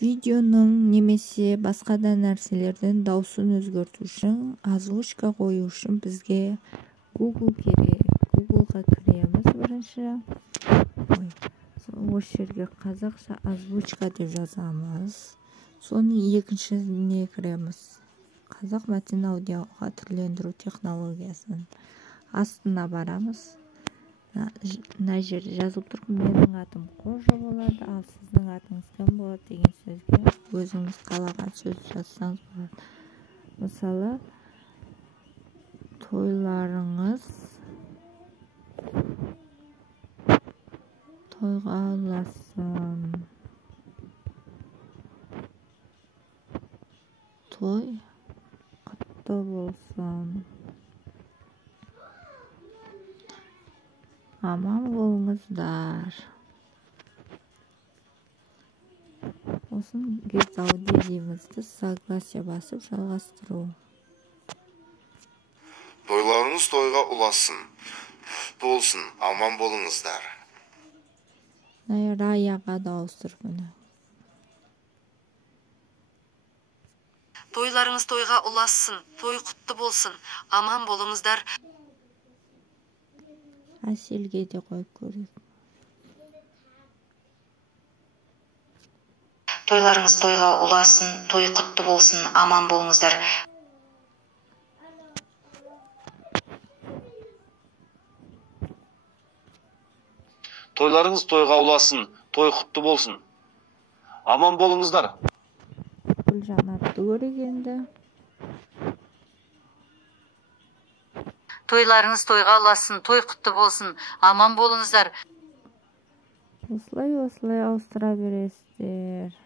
Видеонун немесе башка да нерселердин даусун өзгөртүү үчүн, озвучка коюу үчүн бизге Google керек. Google'га киремиз биринчи. Ошол жерге казакча озвучка деп жазамыз. Сонун экинчисине киремиз. Казак матн аудиога тирлендирүү технологиясын астына барамыз. Мына жерде жазылып туруп, менин атым Кожо болот, ал сиздин атыңыз ким болот деген сөзгө өзүңүз каалаган сөз жазсаңыз болот. Мисалы, тойларыңыз тойга уласын. Той кутту болсун. Аман болуңуздар. Осын get аудио деймизди, согласие басып жалгастыруу. Тойларыңыз тойга уласын, болсын, аман болуңуздар. Раяга да ауыстыргыны. Тойларыңыз тойга уласын, той кутту болсын, аман болуңуздар. Аселге де коюп көрөйүк. Тойларыңыз тойга уласын, той кутту болсын, аман болуңуздар. Тойларыңыз тойга уласын, той кутту болсын, аман болуңуздар. Гүлжанатты көргенде. Тойларыңыз тойга уласын, той кутту болсын, аман болуңуздар. Осылай ауыстыра бересиздер.